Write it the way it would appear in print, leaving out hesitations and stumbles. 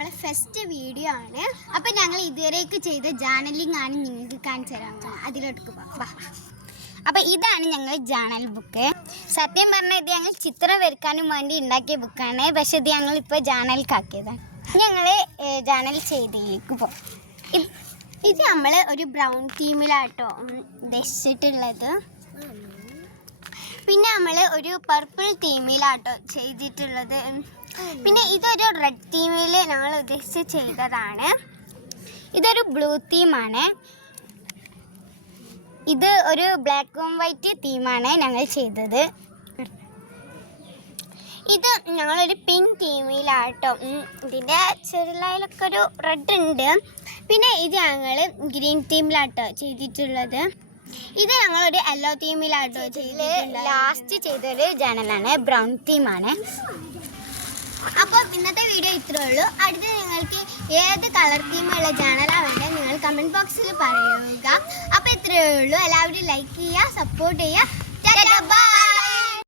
നമ്മളെ first video ആണ്. അപ്പം ഞങ്ങൾ ഇതുവരേക്ക് ചെയ്ത ജേർണലിംഗ് ആണ് നിങ്ങൾക്ക് കാണിച്ചു തരാൻ പോകുന്നത്. അതിലോട്ട് പോവാം. അപ്പം ഇതാണ് ഞങ്ങൾ ജേർണൽ ബുക്ക്. സത്യം പറഞ്ഞാൽ ഇത് ഞങ്ങൾ ചിത്രം വരയ്ക്കാനും വേണ്ടി ഉണ്ടാക്കിയ ബുക്കാണ്. പക്ഷെ ഇത് ഞങ്ങളിപ്പോൾ ജേർണലിക്കാക്കിയതാണ്. ഞങ്ങൾ ജേർണൽ ചെയ്തേക്ക് പോകും. ഇത് നമ്മൾ ഒരു ബ്രൗൺ തീമിലാട്ടോ ഉദ്ദേശിച്ചിട്ടുള്ളത്. പിന്നെ നമ്മൾ ഒരു പർപ്പിൾ തീമിലാട്ടോ ചെയ്തിട്ടുള്ളത്. പിന്നെ ഇതൊരു റെഡ് തീമിൽ ഞങ്ങൾ ഉദ്ദേശിച്ച് ചെയ്തതാണ്. ഇതൊരു ബ്ലൂ തീമാണ്. ഇത് ഒരു ബ്ലാക്ക് ആൻഡ് വൈറ്റ് തീമാണ് ഞങ്ങൾ ചെയ്തത്. ഇത് ഞങ്ങളൊരു പിങ്ക് തീമിലാട്ടോ. ഇതിൻ്റെ ചെറുതായിലൊക്കെ ഒരു റെഡ് ഉണ്ട്. പിന്നെ ഇത് ഞങ്ങൾ ഗ്രീൻ തീമിലാട്ടോ ചെയ്തിട്ടുള്ളത്. ഇത് ഞങ്ങളൊരു യെല്ലോ തീമിലാട്ടോ ചെയ്തിട്ടുള്ളത്. ലാസ്റ്റ് ചെയ്തൊരു ജേർണലാണ്, ബ്രൗൺ തീമാണ്. അപ്പോൾ ഇന്നത്തെ വീഡിയോ ഇത്രയേ ഉള്ളൂ. അടുത്ത് നിങ്ങൾക്ക് ഏത് കളർ തീമുള്ള ജേർണലാണ് വേണ്ടത് നിങ്ങൾ കമൻറ്റ് ബോക്സിൽ പറയുക. അപ്പോൾ ഇത്രയേ ഉള്ളൂ. എല്ലാവരും ലൈക്ക് ചെയ്യുക, സപ്പോർട്ട് ചെയ്യുക.